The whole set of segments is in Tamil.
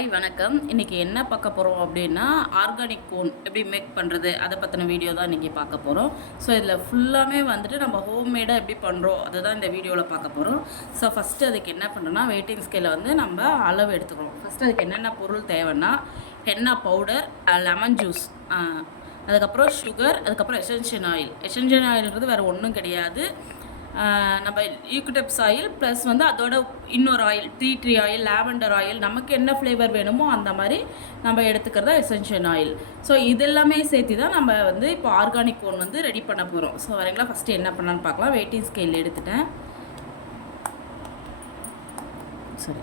ஹாய் வணக்கம். இன்றைக்கி என்ன பார்க்க போகிறோம் அப்படின்னா ஆர்கானிக் கோன் எப்படி மேக் பண்ணுறது அதை பற்றின வீடியோ தான் இன்றைக்கி பார்க்க போகிறோம் ஸோ இதில் ஃபுல்லாமே வந்துட்டு நம்ம ஹோம்மேடாக எப்படி பண்ணுறோம் அதுதான் இந்த வீடியோவில் பார்க்க போகிறோம் ஸோ ஃபஸ்ட்டு அதுக்கு என்ன பண்ணுறோன்னா வெயிட்டிங் ஸ்கேலில் வந்து நம்ம அளவு எடுத்துக்கிறோம். ஃபஸ்ட்டு அதுக்கு என்னென்ன பொருள் தேவைன்னா ஹென்னா பவுடர் லெமன் ஜூஸ் அதுக்கப்புறம் சுகர் அதுக்கப்புறம் எசென்ஷியன் ஆயில் எசென்ஷியன் ஆயில்ன்றது வேறு ஒன்றும் கிடையாது. நம்ம யூக்கடெப்ஸ் ஆயில் ப்ளஸ் வந்து அதோட இன்னொரு oil tree tree oil lavender oil நமக்கு என்ன ஃப்ளேவர் வேணுமோ அந்த மாதிரி நம்ம எடுத்துக்கிறதா எசென்ஷியல் ஆயில் ஸோ இதெல்லாமே சேர்த்து தான் நம்ம வந்து இப்போ ஆர்கானிக் கோன் வந்து ரெடி பண்ண போகிறோம் ஸோ வரீங்களா? ஃபஸ்ட்டு என்ன பண்ணலான்னு பார்க்கலாம். வெயிட்டிங் ஸ்கேல் எடுத்துட்டேன். சரி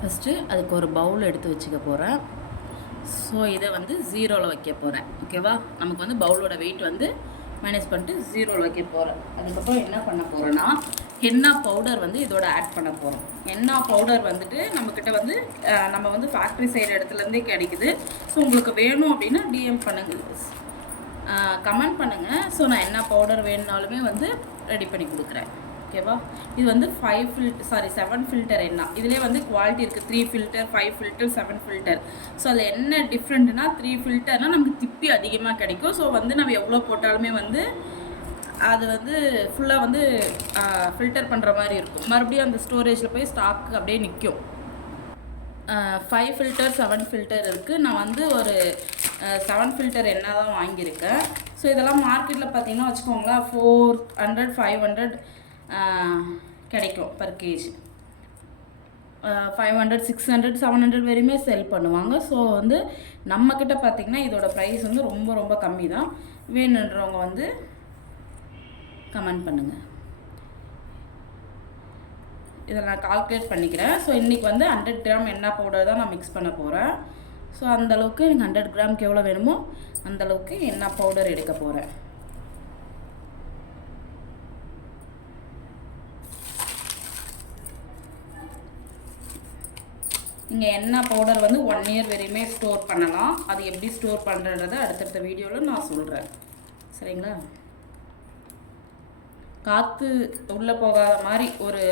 ஃபஸ்ட்டு அதுக்கு ஒரு பவுல் எடுத்து வச்சுக்க போகிறேன் ஸோ இதை வந்து ஜீரோவில் வைக்க போகிறேன் ஓகேவா நமக்கு வந்து பவுலோட வெயிட் வந்து மேனேஜ் பண்ணிட்டு ஜீரோவில் வைக்க போகிறேன் அதுக்கப்புறம் என்ன பண்ண போகிறேன்னா ஹென்னா பவுடர் வந்து இதோட ஆட் பண்ண போகிறோம் ஹென்னா பவுடர் வந்துட்டு நம்மக்கிட்ட வந்து நம்ம வந்து ஃபேக்ட்ரி செய்கிற இடத்துலேருந்தே கிடைக்குது. ஸோ உங்களுக்கு வேணும் அப்படின்னா டிஎம் பண்ணுங்க கமெண்ட் பண்ணுங்கள் ஸோ நான் என்ன பவுடர் வேணுனாலுமே வந்து ரெடி பண்ணி கொடுக்குறேன். ஓகேவா? இது வந்து ஃபைவ் ஃபில் சாரி செவன் ஃபில்டர் என்ன? இதுலேயே வந்து குவாலிட்டி இருக்குது three filter five filter seven filter so அதில் என்ன டிஃப்ரெண்ட்னா த்ரீ ஃபில்டர்னால் நமக்கு திப்பி அதிகமாக கிடைக்கும். ஸோ வந்து நம்ம எவ்வளோ போட்டாலுமே வந்து அது வந்து ஃபுல்லாக வந்து ஃபில்டர் பண்ணுற மாதிரி இருக்கும். மறுபடியும் அந்த ஸ்டோரேஜில் போய் ஸ்டாக் அப்படியே நிற்கும் ஃபைவ் ஃபில்டர் செவன் ஃபில்டர் இருக்குது நான் வந்து ஒரு செவன் ஃபில்டர் என்ன தான் வாங்கியிருக்கேன். ஸோ இதெல்லாம் மார்க்கெட்டில் பார்த்தீங்கன்னா வச்சுக்கோங்களேன் ஃபோர் ஹண்ட்ரட் ஃபைவ் ஹண்ட்ரட் கிடைக்கும் per KG five hundred six hundred seven hundred வரையுமே செல் பண்ணுவாங்க. ஸோ வந்து நம்மக்கிட்ட பார்த்தீங்கன்னா இதோட ப்ரைஸ் வந்து ரொம்ப ரொம்ப கம்மி தான் வேணுன்றவங்க வந்து கமெண்ட் பண்ணுங்கள் இதை நான் கால்குலேட் பண்ணிக்கிறேன். ஸோ இன்றைக்கி வந்து ஹண்ட்ரட் கிராம் எண்ணெய் பவுடர் தான் நான் மிக்ஸ் பண்ண போகிறேன் ஸோ அந்தளவுக்கு எனக்கு ஹண்ட்ரட் கிராம்க்கு எவ்வளோ வேணுமோ அந்தளவுக்கு எண்ணெய் பவுடர் எடுக்க போகிறேன் நீங்கள் எண்ணெய் பவுடர் வந்து ஒன் இயர் வரையுமே ஸ்டோர் பண்ணலாம். அது எப்படி ஸ்டோர் பண்ணுறத அடுத்தடுத்த வீடியோவில் நான் சொல்கிறேன் சரிங்களா? காற்று உள்ளே போகாத மாதிரி ஒரு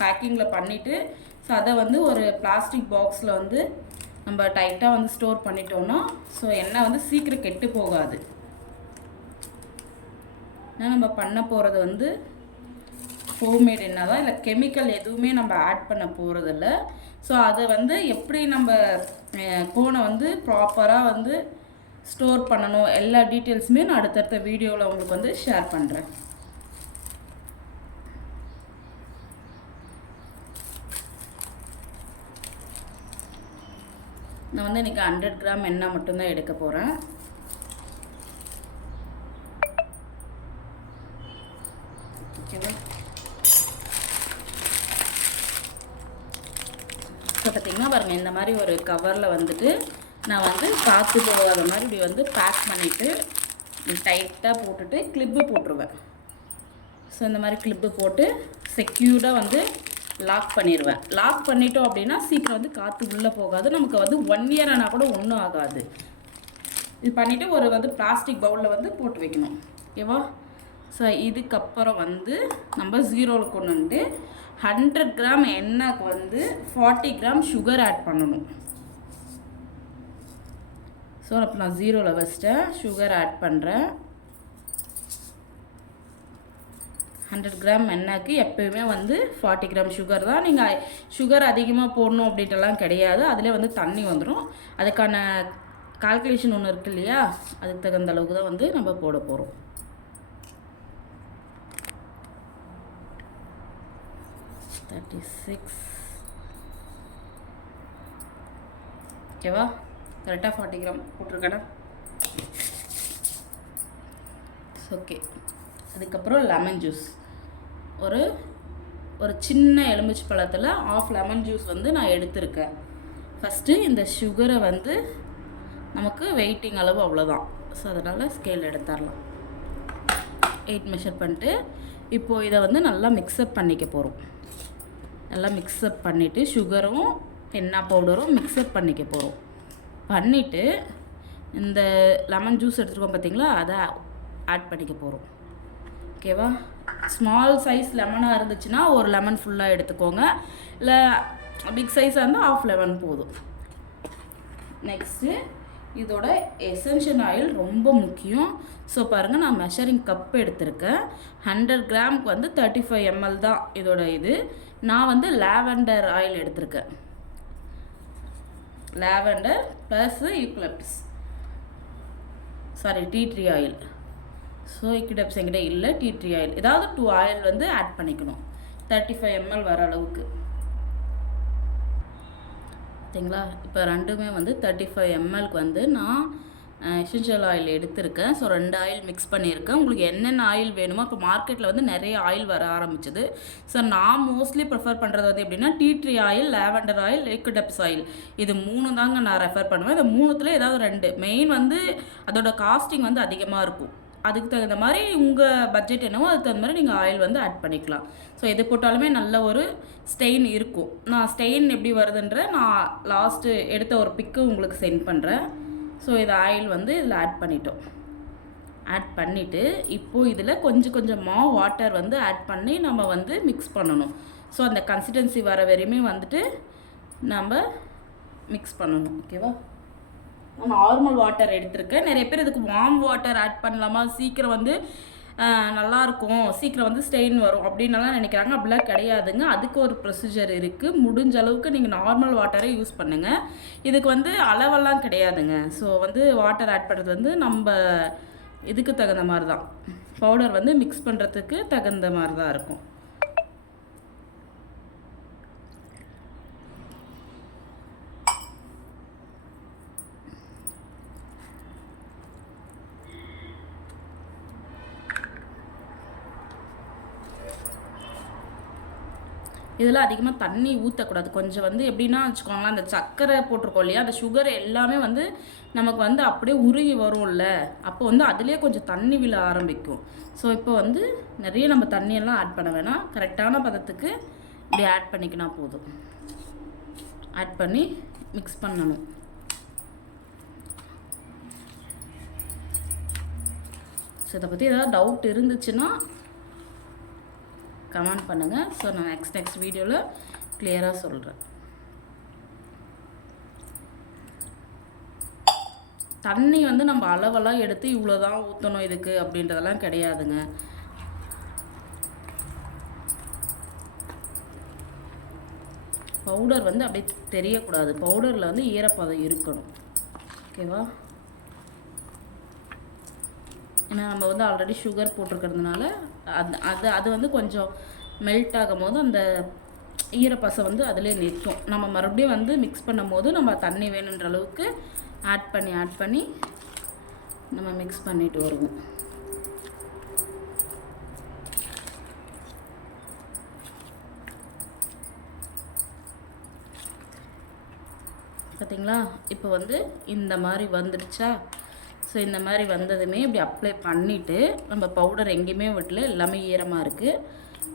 பேக்கிங்கில் பண்ணிவிட்டு ஸோ அதை வந்து ஒரு பிளாஸ்டிக் பாக்ஸில் வந்து நம்ம டைட்டாக வந்து ஸ்டோர் பண்ணிட்டோம்னா ஸோ எண்ணெய் வந்து சீக்கிரம் கெட்டு போகாது. ஏன்னா நம்ம பண்ண போகிறது வந்து ஹோம்மேட் எண்ணெய் தான். இல்லை கெமிக்கல் எதுவுமே நம்ம ஆட் பண்ண போகிறதில்ல ஸோ அதை வந்து எப்படி நம்ம கோனை வந்து ப்ராப்பராக வந்து ஸ்டோர் பண்ணணும் எல்லா டீட்டெயில்ஸுமே நான் அடுத்தடுத்த வீடியோவில் உங்களுக்கு வந்து ஷேர் பண்ணுறேன் நான் வந்து இன்றைக்கி ஹண்ட்ரட் கிராம் எண்ணெய் மட்டும்தான் எடுக்க போகிறேன் ஓகேவா இப்போ பார்த்திங்கன்னா பாருங்கள் இந்த மாதிரி ஒரு கவரில் வந்துட்டு நான் வந்து காற்று போகாத மாதிரி இப்படி வந்து பேக் பண்ணிவிட்டு டைட்டாக போட்டுட்டு கிளிப்பு போட்டுருவேன். ஸோ இந்த மாதிரி கிளிப்பு போட்டு செக்யூர்டாக வந்து லாக் பண்ணிடுவேன் லாக் பண்ணிட்டோம் அப்படின்னா சீக்கிரம் வந்து காற்று உள்ளே போகாது. நமக்கு வந்து ஒன் இயர் ஆனால் கூட ஒன்றும் ஆகாது. இது பண்ணிவிட்டு ஒரு வந்து பிளாஸ்டிக் பவுலில் வந்து போட்டு வைக்கணும். ஓகேவா? ஸோ இதுக்கப்புறம் வந்து நம்ம ஜீரோவில் கொண்டு வந்து ஹண்ட்ரட் கிராம் எண்ணெய்க்கு வந்து ஃபார்ட்டி கிராம் சுகர் ஆட் பண்ணணும். ஸோ அப்போ நான் ஜீரோவில் வச்சிட்டேன். சுகர் ஆட் பண்ணுறேன் ஹண்ட்ரட் கிராம் எண்ணெய்க்கு எப்பயுமே வந்து ஃபார்ட்டி கிராம் சுகர் தான். நீங்கள் சுகர் அதிகமாக போடணும் அப்படின்ட்டுலாம் கிடையாது. அதிலே வந்து தண்ணி வந்துடும் அதுக்கான கால்குலேஷன் ஒன்று இருக்கு இல்லையா? அதுக்கு தகுந்த அளவுக்கு தான் வந்து நம்ம போட போகிறோம் தேர்ட்டி சிக்ஸ் ஓகேவா? கரெக்டாக ஃபார்ட்டி கிராம் போட்டிருக்கேனா? ஓகே அதுக்கப்புறம் லெமன் ஜூஸ் ஒரு ஒரு சின்ன எலுமிச்சை பழத்தில் ஆஃப் லெமன் ஜூஸ் வந்து நான் எடுத்திருக்கேன். ஃபஸ்ட்டு இந்த சுகரை வந்து நமக்கு வெயிட்டிங் அளவு அவ்வளோதான் ஸோ அதனால் ஸ்கேல் எடுத்துடலாம் எயிட் மெஷர் பண்ணிட்டு இப்போது இதை வந்து நல்லா மிக்சப் பண்ணிக்க போகிறோம் நல்லா மிக்ஸப் பண்ணிவிட்டு சுகரும் பென்னா பவுடரும் மிக்சப் பண்ணிக்க போகிறோம் பண்ணிவிட்டு இந்த லெமன் ஜூஸ் எடுத்துருக்கோம் பார்த்தீங்களா அதை ஆட் பண்ணிக்க போகிறோம் ஓகேவா ஸ்மால் சைஸ் லெமனாக இருந்துச்சுன்னா ஒரு லெமன் ஃபுல்லாக எடுத்துக்கோங்க. இல்லை பிக் சைஸாக இருந்தால் ஆஃப் லெமன் போதும். நெக்ஸ்ட்டு இதோட எசென்ஷியல் ஆயில் ரொம்ப முக்கியம். ஸோ பாருங்கள் நான் மெஷரிங் கப் எடுத்திருக்கேன். ஹண்ட்ரட் கிராமுக்கு வந்து தேர்ட்டி ஃபைவ் எம்எல் தான் இதோட இது. நான் வந்து லாவெண்டர் ஆயில் எடுத்திருக்கேன். Lavender plus eucalyptus sorry tea tree oil so eucalyptus என்கிட்ட இல்லை டீ ட்ரீ ஆயில் ஏதாவது டூ ஆயில் வந்து ஆட் பண்ணிக்கணும். தேர்ட்டி ஃபைவ் எம்எல் வர அளவுக்கு. சரிங்களா? இப்போ ரெண்டுமே வந்து தேர்ட்டி ஃபைவ் எம்எல்க்கு வந்து நான் எசென்ஷியல் ஆயில் எடுத்திருக்கேன். ஸோ ரெண்டு ஆயில் மிக்ஸ் பண்ணியிருக்கேன். உங்களுக்கு என்னென்ன ஆயில் வேணுமோ இப்போ மார்க்கெட்டில் வந்து நிறைய ஆயில் வர ஆரம்பிச்சது. ஸோ நான் மோஸ்ட்லி ப்ரிஃபர் பண்ணுறது வந்து எப்படின்னா tea tree oil lavender oil லிக்விடப்ஸ் oil. இது மூணு தாங்க நான் ரெஃபர் பண்ணுவேன். இந்த மூணுத்தில் ஏதாவது ரெண்டு. மெயின் வந்து அதோட காஸ்டிங் வந்து அதிகமாக இருக்கும். அதுக்கு தகுந்த மாதிரி உங்கள் பட்ஜெட் என்னவோ அதுக்கு தகுந்த மாதிரி நீங்கள் ஆயில் வந்து ஆட் பண்ணிக்கலாம். ஸோ எது போட்டாலுமே நல்ல ஒரு ஸ்டெயின் இருக்கும். நான் ஸ்டெயின் எப்படி வருதுன்ற நான் லாஸ்ட்டு எடுத்த ஒரு பிக்கு உங்களுக்கு சென்ட் பண்ணுறேன் ஸோ இது ஆயில் வந்து இதில் ஆட் பண்ணிட்டோம். ஆட் பண்ணிவிட்டு இப்போது இதில் கொஞ்சம் கொஞ்சமாக வாட்டர் வந்து ஆட் பண்ணி நம்ம வந்து மிக்ஸ் பண்ணணும். ஸோ அந்த கன்சிஸ்டன்சி வர வரையுமே வந்துட்டு நம்ம மிக்ஸ் பண்ணணும். ஓகேவா நான் நார்மல் வாட்டர் எடுத்திருக்கேன். நிறைய பேர் இதுக்கு வார்ம் வாட்டர் ஆட் பண்ணலாமா? சீக்கிரம் வந்து நல்லாயிருக்கும் சீக்கிரம் வந்து ஸ்டெயின் வரும் அப்படின்னலாம் நினைக்கிறாங்க. அப்படிலாம் கிடையாதுங்க. அதுக்கு ஒரு ப்ரொசீஜர் இருக்குது முடிஞ்ச அளவுக்கு நீங்கள் நார்மல் வாட்டரை யூஸ் பண்ணுங்கள் இதுக்கு வந்து அளவெல்லாம் கிடையாதுங்க. ஸோ வந்து வாட்டர் ஆட் பண்ணுறது வந்து நம்ம இதுக்கு தகுந்த மாதிரி தான். பவுடர் வந்து மிக்ஸ் பண்ணுறதுக்கு தகுந்த மாதிரி தான் இருக்கும். இதில் அதிகமாக தண்ணி ஊற்றக்கூடாது கொஞ்சம் வந்து எப்படின்னா வச்சுக்கோங்களேன் அந்த சர்க்கரை போட்டிருக்கோம் இல்லையா அந்த சுகர் எல்லாமே வந்து நமக்கு வந்து அப்படியே உருகி வரும்ல. அப்போ வந்து அதுலேயே கொஞ்சம் தண்ணி விழ ஆரம்பிக்கும். ஸோ இப்போ வந்து நிறைய நம்ம தண்ணியெல்லாம் ஆட் பண்ண வேணாம். கரெக்டான பதத்துக்கு இப்படி ஆட் பண்ணிக்கினா போதும். ஆட் பண்ணி மிக்ஸ் பண்ணணும். ஸோ இதை பற்றி ஏதாவது டவுட் இருந்துச்சுன்னா கமெண்ட் பண்ணுங்கள் ஸோ நான் நெக்ஸ்ட் நெக்ஸ்ட் வீடியோவில் கிளியராக சொல்கிறேன் தண்ணி வந்து நம்ம அளவெல்லாம் எடுத்து இவ்வளோ தான் ஊற்றணும் இதுக்கு அப்படின்றதெல்லாம் கிடையாதுங்க. பவுடர் வந்து அப்படியே தெரியக்கூடாது. பவுடரில் வந்து ஈரப்பதம் இருக்கணும். ஓகேவா ஏன்னா நம்ம வந்து ஆல்ரெடி சுகர் போட்டிருக்கிறதுனால அது அது அது வந்து கொஞ்சம் மெல்ட் ஆகும் போது அந்த ஈரப்பசை வந்து அதிலே நிற்கும். நம்ம மறுபடியும் வந்து மிக்ஸ் பண்ணும் போது நம்ம தண்ணி வேணுன்ற அளவுக்கு ஆட் பண்ணி ஆட் பண்ணி நம்ம மிக்ஸ் பண்ணிட்டு வருவோம். பார்த்தீங்களா இப்போ வந்து இந்த மாதிரி வந்துடுச்சா? ஸோ இந்த மாதிரி வந்ததுமே இப்படி அப்ளை பண்ணிவிட்டு நம்ம பவுடர் எங்கேயுமே விட்டல எல்லாமே ஈரமாக இருக்குது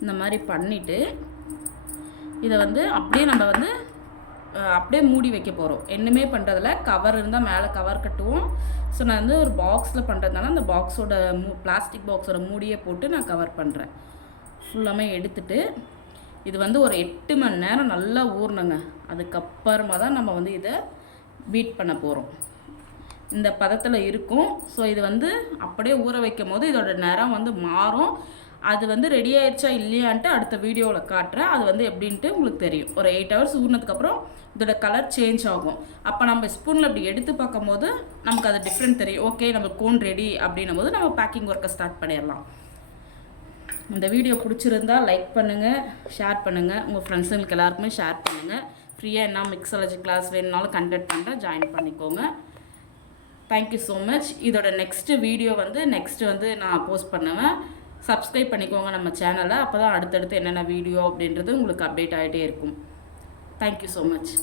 இந்த மாதிரி பண்ணிவிட்டு இதை வந்து அப்படியே நம்ம வந்து அப்படியே மூடி வைக்க போகிறோம் என்னமே பண்ணுறதில்ல கவர் இருந்தால் மேலே கவர் கட்டுவோம். ஸோ நான் வந்து ஒரு பாக்ஸில் பண்ணுறதுனால அந்த பாக்ஸோட மூ பிளாஸ்டிக் பாக்ஸோட மூடியே போட்டு நான் கவர் பண்ணுறேன் ஃபுல்லாமே எடுத்துட்டு இது வந்து ஒரு எட்டு மணி நேரம் நல்லா ஊறணுங்க. அதுக்கப்புறமா தான் நம்ம வந்து இதை பீட் பண்ண போகிறோம் இந்த பதத்தில் இருக்கும். ஸோ இது வந்து அப்படியே ஊற வைக்கும் போது இதோட நிறம் வந்து மாறும். அது வந்து ரெடி ஆயிடுச்சா இல்லையான்ட்டு அடுத்த வீடியோவில் காட்டுறேன். அது வந்து எப்படின்ட்டு உங்களுக்கு தெரியும். ஒரு எயிட் ஹவர்ஸ் ஊறினதுக்கப்புறம் இதோட கலர் சேஞ்ச் ஆகும். அப்போ நம்ம ஸ்பூனில் இப்படி எடுத்து பார்க்கும்போது நமக்கு அது டிஃப்ரெண்ட் தெரியும். ஓகே நம்ம கோன் ரெடி அப்படின்னும் போது நம்ம பேக்கிங் ஒர்க்கை ஸ்டார்ட் பண்ணிடலாம். இந்த வீடியோ பிடிச்சிருந்தா லைக் பண்ணுங்கள் ஷேர் பண்ணுங்கள் உங்கள் ஃப்ரெண்ட்ஸுங்களுக்கு எல்லாருக்குமே ஷேர் பண்ணுங்கள் ஃப்ரீயாக என்ன மிக்ஸாலஜி கிளாஸ் வேணுனாலும் கண்டக்ட் பண்ணுறேன் ஜாயின் பண்ணிக்கோங்க. தேங்க்யூ ஸோ மச் இதோட நெக்ஸ்ட்டு வீடியோ வந்து நெக்ஸ்ட்டு வந்து நான் போஸ்ட் பண்ணுவேன். சப்ஸ்கிரைப் பண்ணிக்கோங்க நம்ம சேனலை அப்போ தான் அடுத்தடுத்து என்னென்ன வீடியோ அப்படின்றது உங்களுக்கு அப்டேட் ஆகிட்டே இருக்கும். Thank you so much